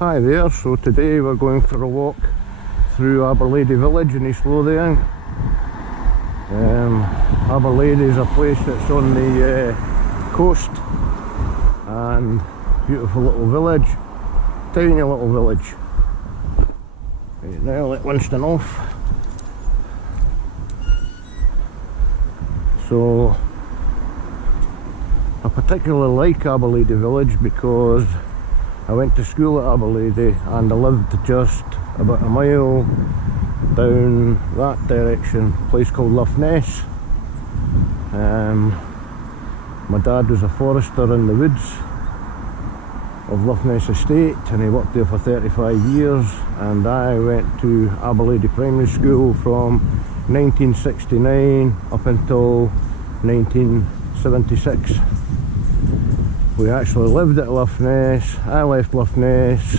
Hi there, so today we're going for a walk through Aberlady village in East Lothian. Aberlady is a place that's on the coast, and beautiful little village, tiny little village. Right, now let Winston off. So I particularly like Aberlady village because I went to school at Aberlady and I lived just about a mile down that direction, a place called Loughness. My dad was a forester in the woods of Loughness Estate and he worked there for 35 years, and I went to Aberlady Primary School from 1969 up until 1976. We actually lived at Loughness. I left Loughness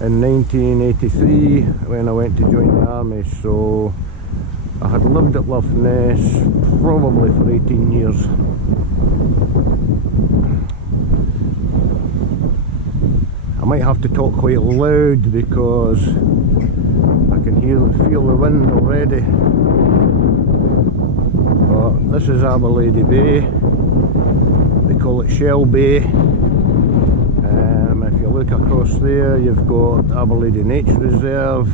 in 1983 when I went to join the army, so I had lived at Loughness probably for 18 years. I might have to talk quite loud because I can feel the wind already. But this is Aberlady Bay. They call it Shell Bay. If you look across there, you've got Aberlady Nature Reserve.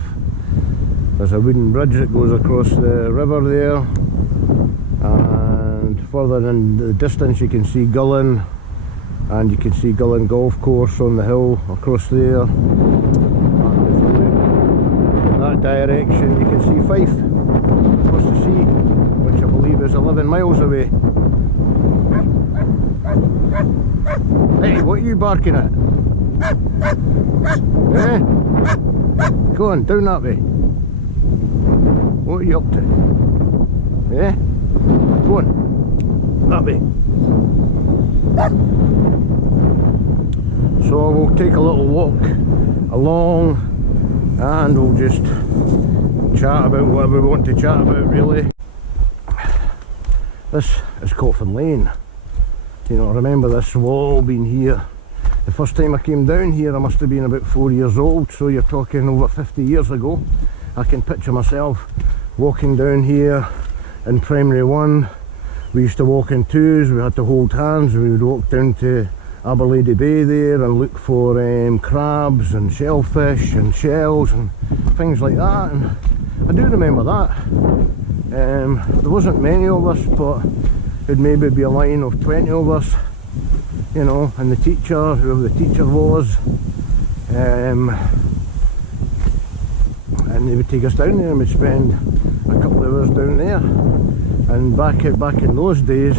There's a wooden bridge that goes across the river there, and further in the distance you can see Gullin, and you can see Gullin Golf Course on the hill across there. And if you look in that direction, you can see Fife across the sea, which I believe is 11 miles away. Hey, what are you barking at? Eh? Go on, down that way. What are you up to? Eh? Go on, that way. So we'll take a little walk along and we'll just chat about whatever we want to chat about, really. This is Coffin Lane. You know, I remember this wall being here. The first time I came down here I must have been about 4 years old, so you're talking over 50 years ago. I can picture myself walking down here in primary one. We used to walk in twos, we had to hold hands, we would walk down to Aberlady Bay there and look for crabs and shellfish and shells and things like that, and I do remember that. There wasn't many of us, but it'd maybe be a line of 20 of us, you know, and the teacher, whoever the teacher was, and they would take us down there and we'd spend a couple of hours down there. And back in those days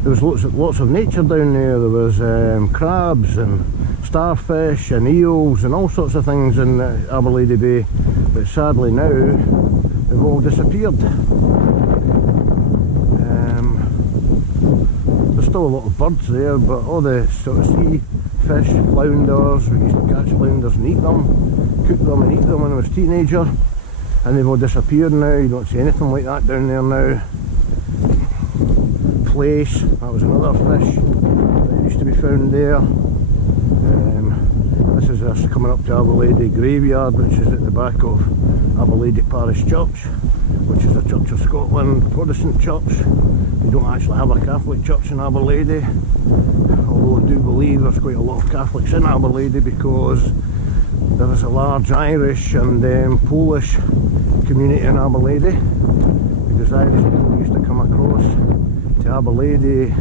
there was lots of nature down there. There was crabs and starfish and eels and all sorts of things in Aberlady Bay, but sadly now they've all disappeared. There's still a lot of birds there, but all the sort of sea fish, flounders, we used to catch flounders and eat them, cook them and eat them when I was a teenager, and they've all disappeared now. You don't see anything like that down there now. Plaice, that was another fish that used to be found there. This is us coming up to Aberlady Graveyard, which is at the back of Aberlady Parish Church, which is a Church of Scotland Protestant church. We don't actually have a Catholic church in Aberlady, although I do believe there's quite a lot of Catholics in Aberlady because there is a large Irish and Polish community in Aberlady, because Irish people used to come across to Aberlady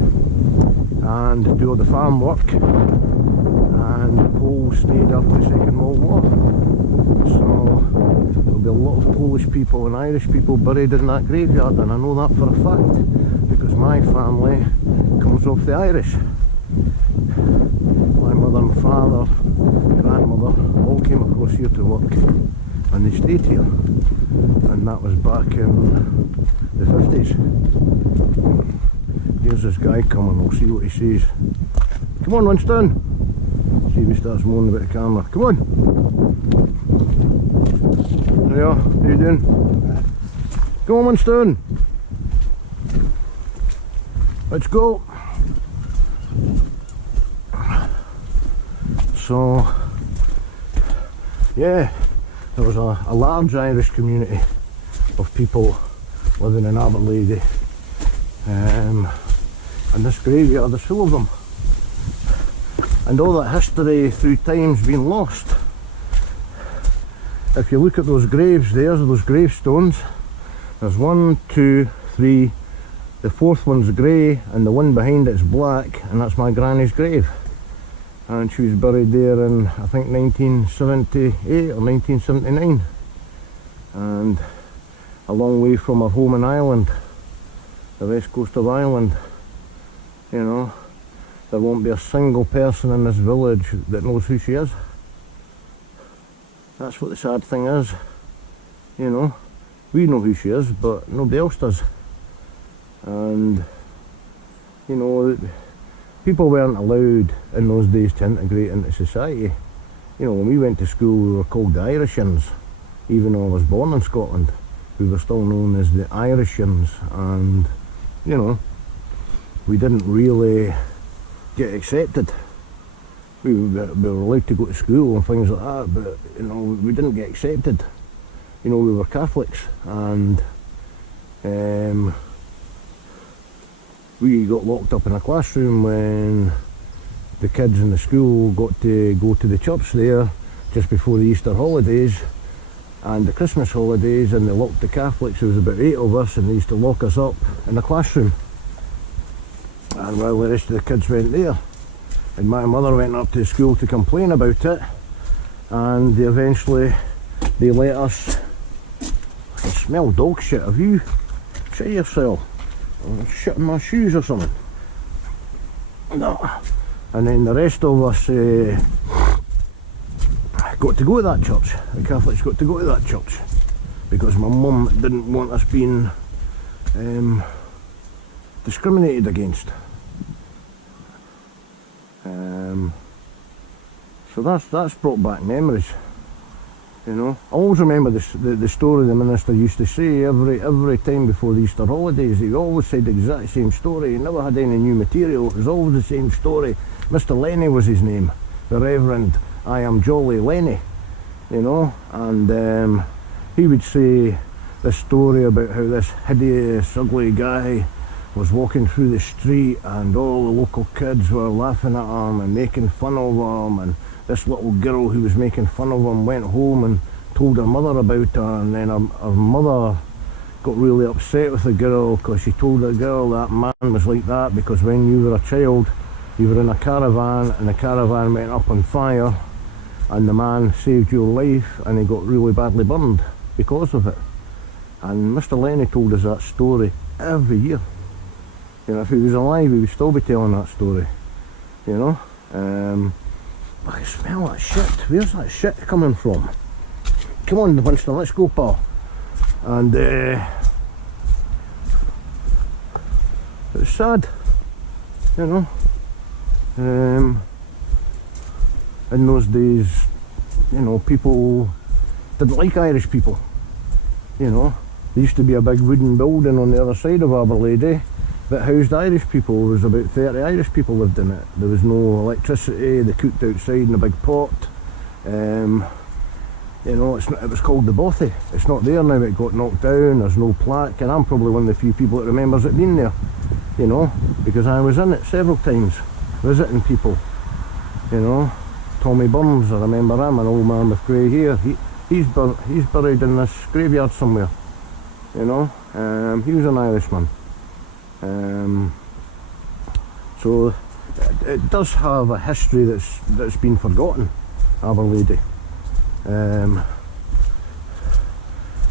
and do all the farm work, and the Poles stayed after the Second World War. So there'll be a lot of Polish people and Irish people buried in that graveyard, and I know that for a fact because my family comes off the Irish. My mother and father, grandmother all came across here to work, and they stayed here, and that was back in the 50s. Here's this guy coming, we'll see what he says. Come on, Winston! See if he starts moaning about the camera. Come on! There you are, how you doing? Come on, Winston! Let's go! So yeah, there was a large Irish community of people living in Aberlady, and this graveyard is full of them, and all that history through time's been lost. If you look at those graves there, those gravestones, there's 1, 2, 3, the fourth one's grey and the one behind it's black, and that's my granny's grave, and she was buried there in I think 1978 or 1979, and a long way from her home in Ireland, the west coast of Ireland. You know, there won't be a single person in this village that knows who she is. That's what the sad thing is, you know. We know who she is, but nobody else does. And, you know, people weren't allowed in those days to integrate into society. You know, when we went to school, we were called the Irishans. Even though I was born in Scotland, we were still known as the Irishans. And, you know, we didn't really get accepted. We were allowed to go to school and things like that, but, you know, we didn't get accepted. You know, we were Catholics, and we got locked up in a classroom when the kids in the school got to go to the church there just before the Easter holidays and the Christmas holidays, and they locked the Catholics. There was about 8 of us, and they used to lock us up in the classroom, and while the rest of the kids went there. And my mother went up to the school to complain about it, and they eventually let us. I can smell dog shit. Have you shit yourself? Shit in my shoes or something? No. And then the rest of us got to go to that church. The Catholics got to go to that church because my mum didn't want us being discriminated against. So that's brought back memories, you know. I always remember the story the minister used to say every time before the Easter holidays. He always said the exact same story. He never had any new material. It was always the same story. Mr. Lenny was his name, the Reverend I Am Jolly Lenny, you know. And he would say this story about how this hideous, ugly guy was walking through the street, and all the local kids were laughing at him and making fun of him, and this little girl who was making fun of him went home and told her mother about her, and then her mother got really upset with the girl because she told the girl that man was like that because when you were a child you were in a caravan and the caravan went up on fire and the man saved your life and he got really badly burned because of it. And Mr. Lenny told us that story every year. You know, if he was alive, he would still be telling that story, you know. I can smell that shit. Where's that shit coming from? Come on, Winston, let's go, pal. And it's sad, you know. In those days, you know, people didn't like Irish people, you know. There used to be a big wooden building on the other side of Aberlady that housed Irish people. There was about 30 Irish people lived in it. There was no electricity, they cooked outside in a big pot. You know, it was called the Bothy. It's not there now, it got knocked down, there's no plaque, and I'm probably one of the few people that remembers it being there, you know, because I was in it several times, visiting people, you know. Tommy Burns, I remember him, an old man with grey hair. He's buried in this graveyard somewhere, you know. He was an Irishman. So it does have a history that's been forgotten, Aberlady. There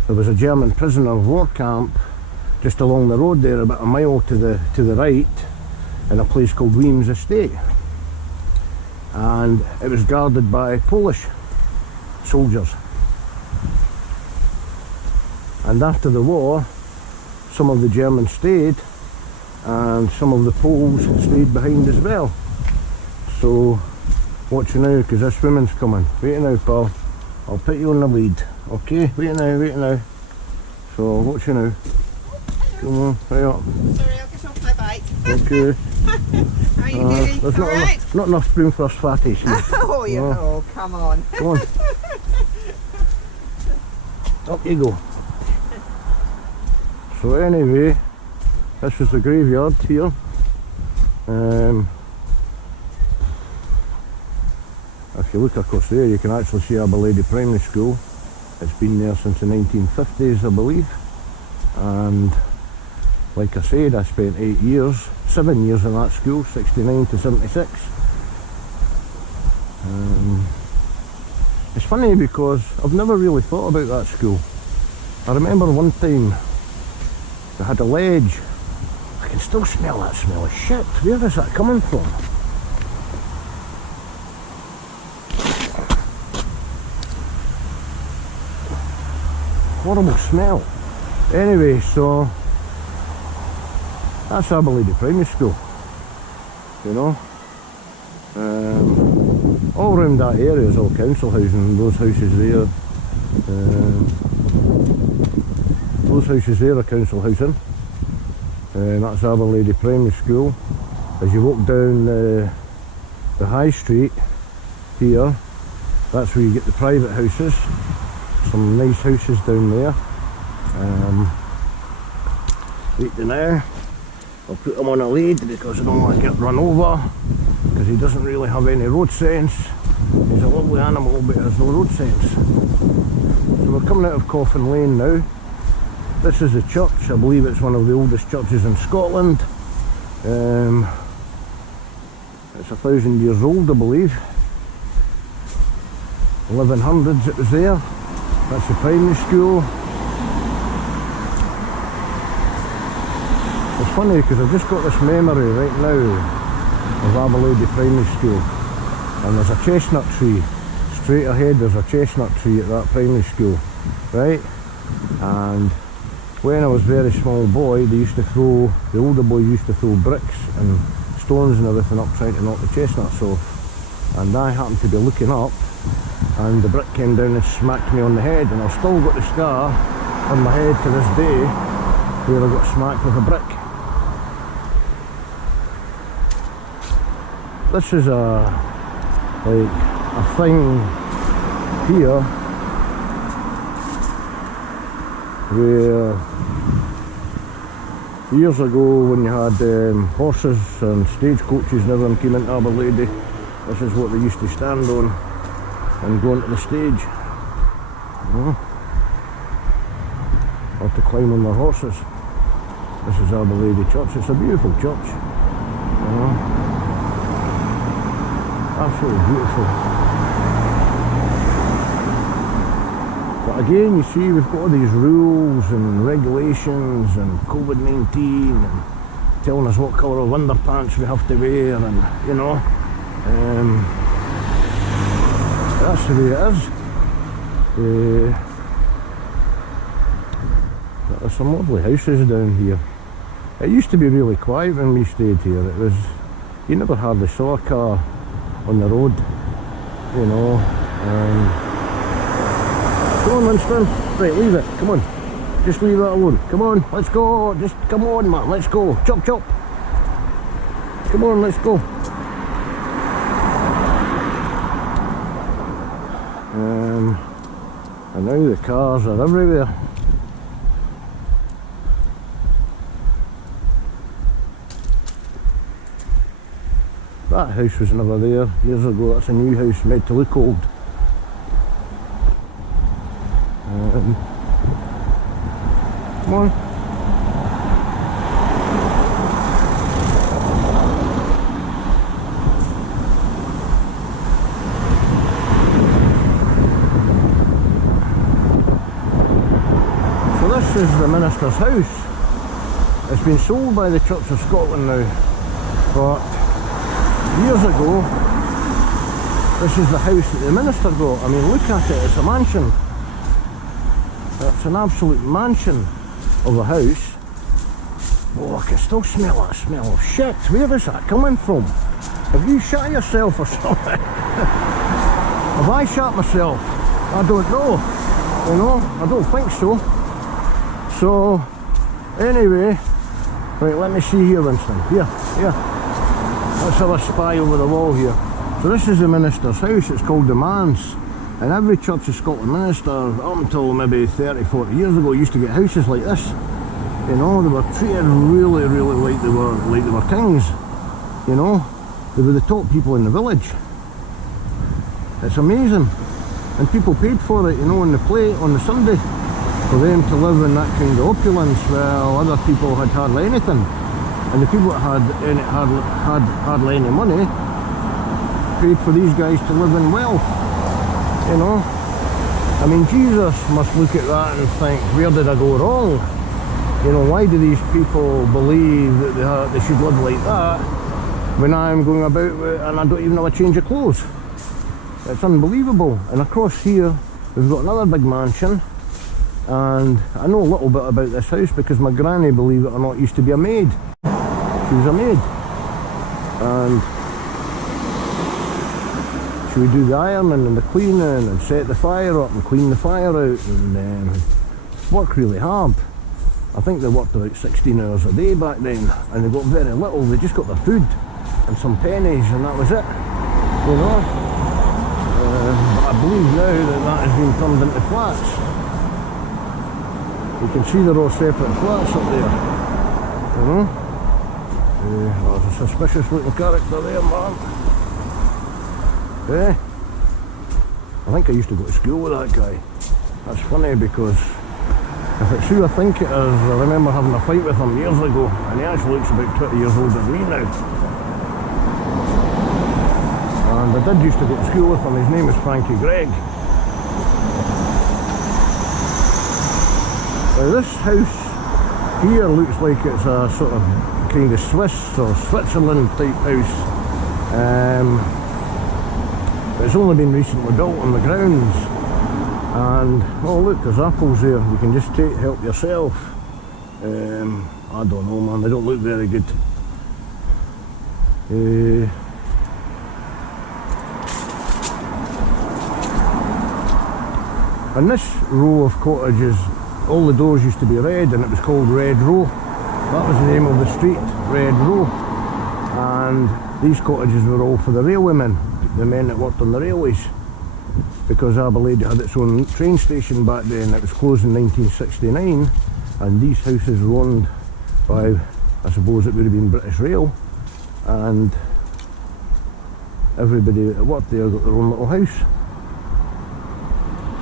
was a German prisoner of war camp just along the road there, about a mile to the right, in a place called Weems Estate, and it was guarded by Polish soldiers. And after the war, some of the Germans stayed and some of the Poles stayed behind as well. So watch you now, because this woman's coming. Wait now, pal, I'll put you on the lead. Okay, wait now. So watch you now. Come on, hurry up. Sorry, I'll get off my bike. Okay. How are you doing? There's All right? not enough room for us fatties here. Oh, you know, come on. Come on. Up you go. So anyway, this is the graveyard here. If you look across there, you can actually see Aberlady Primary School. It's been there since the 1950s, I believe. And like I said, I spent 7 years in that school, 69 to 76. It's funny because I've never really thought about that school. I remember one time they had a ledge. I can still smell that smell of shit. Where is that coming from? Horrible smell. Anyway, so that's Aberlady Primary School, you know. All around that area is all council housing. Those houses there, those houses there are council housing. That's Aberlady Primary School. As you walk down the high street here, that's where you get the private houses. Some nice houses down there. Wait now, I'll put him on a lead because I don't want to get run over, because he doesn't really have any road sense. He's a lovely animal but has no road sense. So we're coming out of Coffin Lane now. This is a church. I believe it's one of the oldest churches in Scotland. It's 1,000 years old, I believe. 1100s it was there. That's the primary school. It's funny because I've just got this memory right now of Aberlady Primary School, and there's a chestnut tree straight ahead. There's a chestnut tree at that primary school, right? And when I was a very small boy, the older boy used to throw bricks and stones and everything up trying to knock the chestnuts off, and I happened to be looking up and the brick came down and smacked me on the head, and I've still got the scar on my head to this day where I got smacked with a brick. This is a thing here where years ago when you had horses and stagecoaches and everything came into Aberlady, this is what they used to stand on and go into the stage, or to climb on their horses. This is Aberlady Church. It's a beautiful church, absolutely beautiful. But again, you see, we've got all these rules and regulations and COVID-19 and telling us what colour of underpants we have to wear, and you know, that's the way it is. There's some lovely houses down here. It used to be really quiet when we stayed here. It was, you never hardly saw a car on the road, you know. Come on, Winston. Right, leave it. Come on. Just leave it alone. Come on, let's go. Just come on, man. Let's go. Chop, chop. Come on, let's go. And now the cars are everywhere. That house was never there years ago. That's a new house made to look old. Come on. This is the minister's house. It's been sold by the Church of Scotland now, but years ago this is the house that the minister got. I mean, look at it, it's a mansion. It's an absolute mansion of a house. Oh, I can still smell that smell of shit. Where is that coming from? Have you shot yourself or something? Have I shot myself? I don't know. You know, I don't think so. So, anyway, right, let me see here, Winston. Here. Let's have a spy over the wall here. So this is the minister's house. It's called the Manse. And every Church of Scotland minister, up until maybe 30, 40 years ago, used to get houses like this. You know, they were treated really, really like they were kings. You know, they were the top people in the village. It's amazing. And people paid for it, you know, on the plate on the Sunday, for them to live in that kind of opulence, while other people had hardly anything. And the people that had hardly any money paid for these guys to live in wealth. You know, I mean, Jesus must look at that and think, where did I go wrong? You know, why do these people believe that they should live like that when I'm going about and I don't even have a change of clothes? It's unbelievable. And across here we've got another big mansion, and I know a little bit about this house because my granny, believe it or not, used to be a maid. She was a maid, and she would do the ironing and the cleaning and set the fire up and clean the fire out, and work really hard. I think they worked about 16 hours a day back then, and they got very little. They just got their food and some pennies, and that was it, you know. But I believe now that has been turned into flats. You can see they're all separate flats up there, you know. There's a suspicious looking character there, man. Yeah, I think I used to go to school with that guy. That's funny, because if it's who I think it is, I remember having a fight with him years ago, and he actually looks about 20 years older than me now. And I did used to go to school with him. His name is Frankie Gregg. Now this house here looks like it's a sort of kind of Swiss or Switzerland type house. It's only been recently built on the grounds, and oh look, there's apples there. You can just help yourself. I don't know, man, they don't look very good. And this row of cottages, all the doors used to be red, and it was called Red Row. That was the name of the street, Red Row. And these cottages were all for the railwaymen, the men that worked on the railways, because Aberlady had its own train station back then. It was closed in 1969, and these houses were owned by, I suppose it would have been British Rail, and everybody that worked there got their own little house.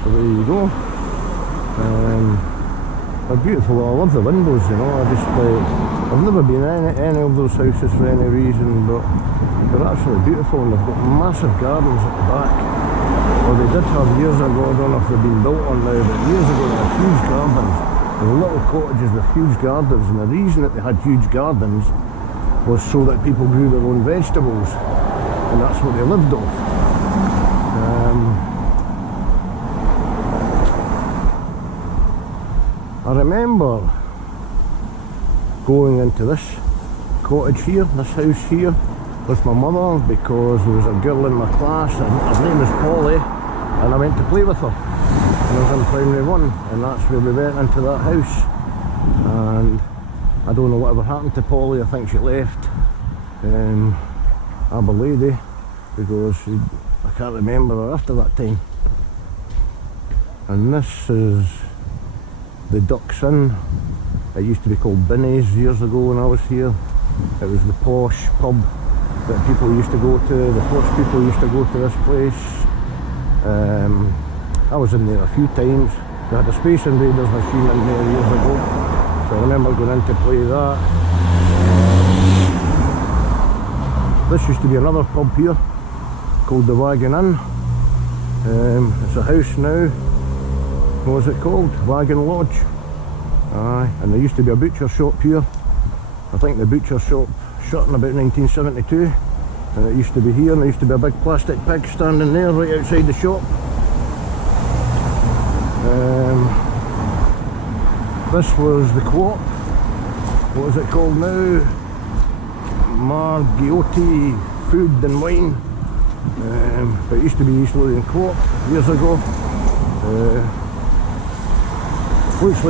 So there you go. They're beautiful. I love the windows, you know. I've never been in any of those houses for any reason, but they're absolutely beautiful, and they've got massive gardens at the back. Well, they did have years ago, I don't know if they've been built on now, but years ago they had huge gardens. There were little cottages with huge gardens, and the reason that they had huge gardens was so that people grew their own vegetables, and that's what they lived off. I remember going into this cottage here, this house here, with my mother, because there was a girl in my class, and her name was Polly, and I went to play with her, and I was in primary 1, and that's where we went into that house. And I don't know whatever happened to Polly. I think she left Aberlady, because I can't remember her after that time. And this is the Ducks Inn. It used to be called Binny's years ago when I was here. It was the posh pub that people used to go to. The posh people used to go to this place. I was in there a few times. They had a Space Invaders machine in there years ago, so I remember going in to play that. This used to be another pub here called the Wagon Inn. It's a house now. What was it called? Wagon Lodge. Aye, and there used to be a butcher shop here. I think the butcher shop shut in about 1972, and it used to be here, and there used to be a big plastic pig standing there right outside the shop. This was the co-op. What is it called now? Margiotti Food and Wine. But it used to be East Lothian Co-op years ago. Looks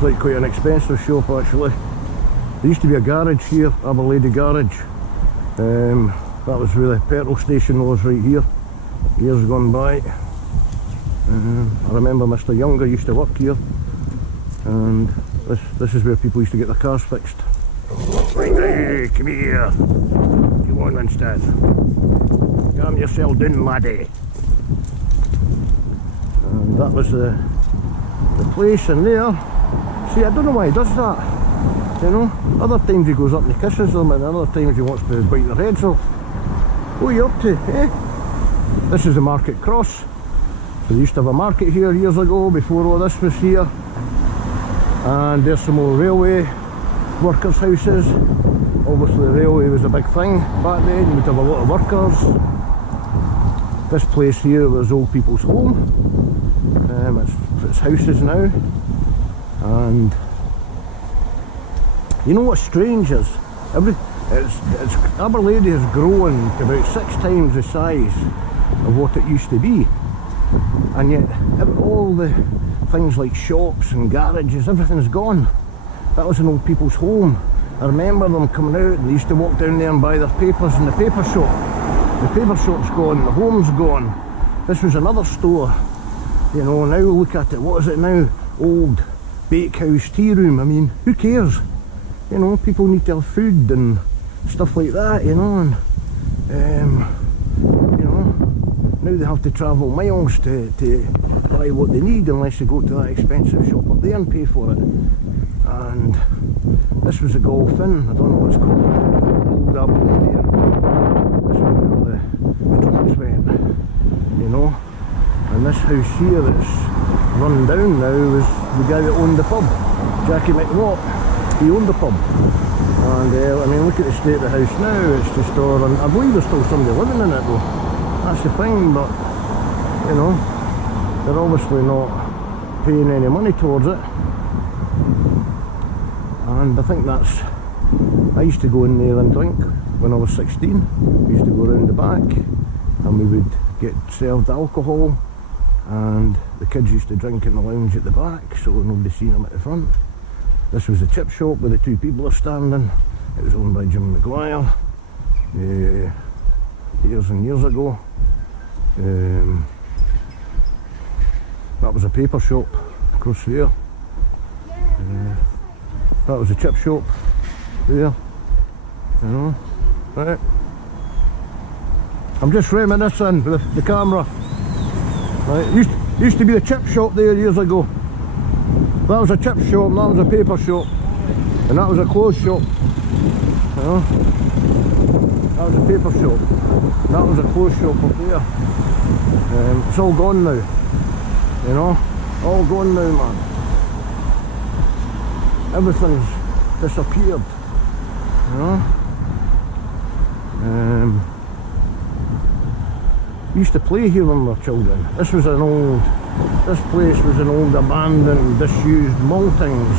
like quite an expensive shop actually. There used to be a garage here, Aberlady Garage. That was where the petrol station was, right here. years gone by. I remember Mr. Younger used to work here, and this is where people used to get their cars fixed. Right, hey, come here. Come on, Winston. Calm yourself down, laddie. And that was the place in there. See, I don't know why he does that. You know, other times he goes up and he kisses them, and other times he wants to bite their heads off. What are you up to, eh? This is the market cross. So they used to have a market here years ago, before all this was here. And there's some more railway workers' houses. Obviously the railway was a big thing back then, you'd have a lot of workers. This place here was old people's home. It's houses now. And you know what's strange is, Aberlady has grown to about 6 times the size of what it used to be. And yet all the things like shops and garages, everything's gone. That was an old people's home. I remember them coming out and they used to walk down there and buy their papers in the paper shop. The paper shop's gone, the home's gone. This was another store. You know, now look at it, what is it now? Old bakehouse tea room. I mean, who cares? You know, people need to have food and stuff like that, you know, and you know, now they have to travel miles to buy what they need, unless they go to that expensive shop up there and pay for it. And this was a Golf Inn, I don't know what it's called, Old Aberlady. This was where the drunks went, you know. And this house here that's run down now was the guy that owned the pub, Jackie McWatt. He owned the pub. And I mean, look at the state of the house now, it's just all, and I believe there's still somebody living in it though. That's the thing, but you know, they're obviously not paying any money towards it. And I think that's, I used to go in there and drink when I was 16. We used to go around the back and we would get served alcohol, and the kids used to drink in the lounge at the back so nobody seen them at the front. This was the chip shop where the 2 people are standing. It was owned by Jim McGuire years and years ago. That was a paper shop across there. That was a chip shop there, you know. Right. I'm just reminiscing with the camera. Right. Used to be the chip shop there years ago. That was a chip shop, and that was a paper shop, and that was a clothes shop. You know? That was a paper shop. That was a clothes shop up there. It's all gone now. You know? All gone now, man. Everything's disappeared. You know? We used to play here when we were children. This place was an old abandoned, disused maltings,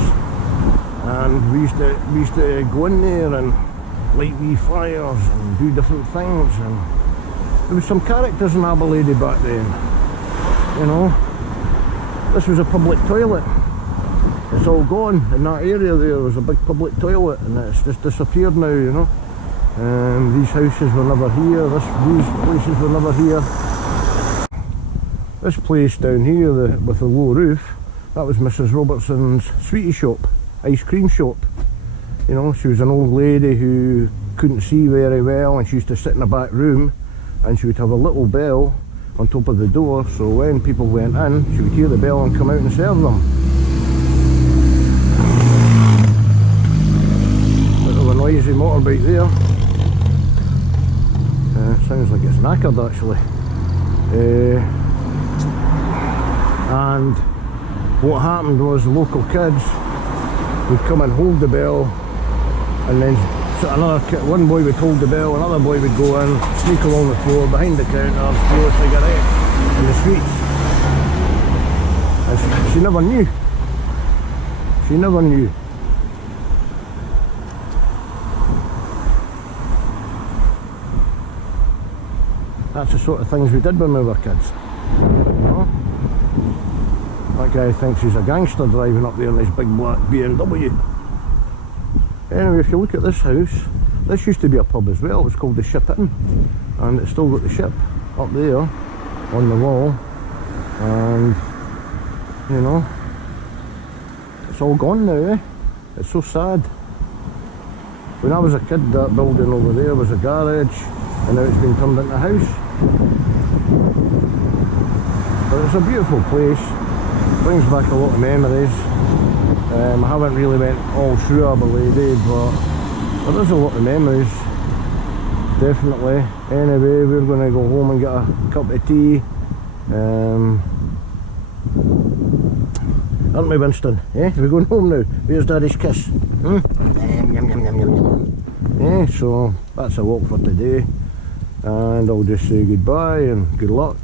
and we used to go in there and light wee fires and do different things, and there was some characters in Aberlady back then, you know. This was a public toilet. It's all gone. In that area there was a big public toilet, and it's just disappeared now, you know. These houses were never here, these places were never here. This place down here with the low roof, that was Mrs. Robertson's sweetie shop, ice cream shop. You know, she was an old lady who couldn't see very well, and she used to sit in the back room, and she would have a little bell on top of the door, so when people went in, she would hear the bell and come out and serve them. Bit of a noisy motorbike there. Sounds like it's knackered actually. And what happened was the local kids would come and hold the bell, and then one boy would hold the bell, another boy would go in, sneak along the floor behind the counter, steal a cigarette and the sweets. And she never knew. She never knew. That's the sort of things we did when we were kids. You know? That guy thinks he's a gangster driving up there in his big black BMW. Anyway, if you look at this house, this used to be a pub as well. It was called the Ship Inn, and it's still got the ship up there. on the wall, and you know, it's all gone now, eh? It's so sad. When I was a kid, that building over there was a garage, and now it's been turned into a house. But it's a beautiful place, brings back a lot of memories. I haven't really went all through Aberlady, but there is a lot of memories, definitely. Anyway, we're going to go home and get a cup of tea. Aren't we, Winston? Eh? We're going home now. Where's Daddy's kiss? So that's a walk for today, and I'll just say goodbye and good luck.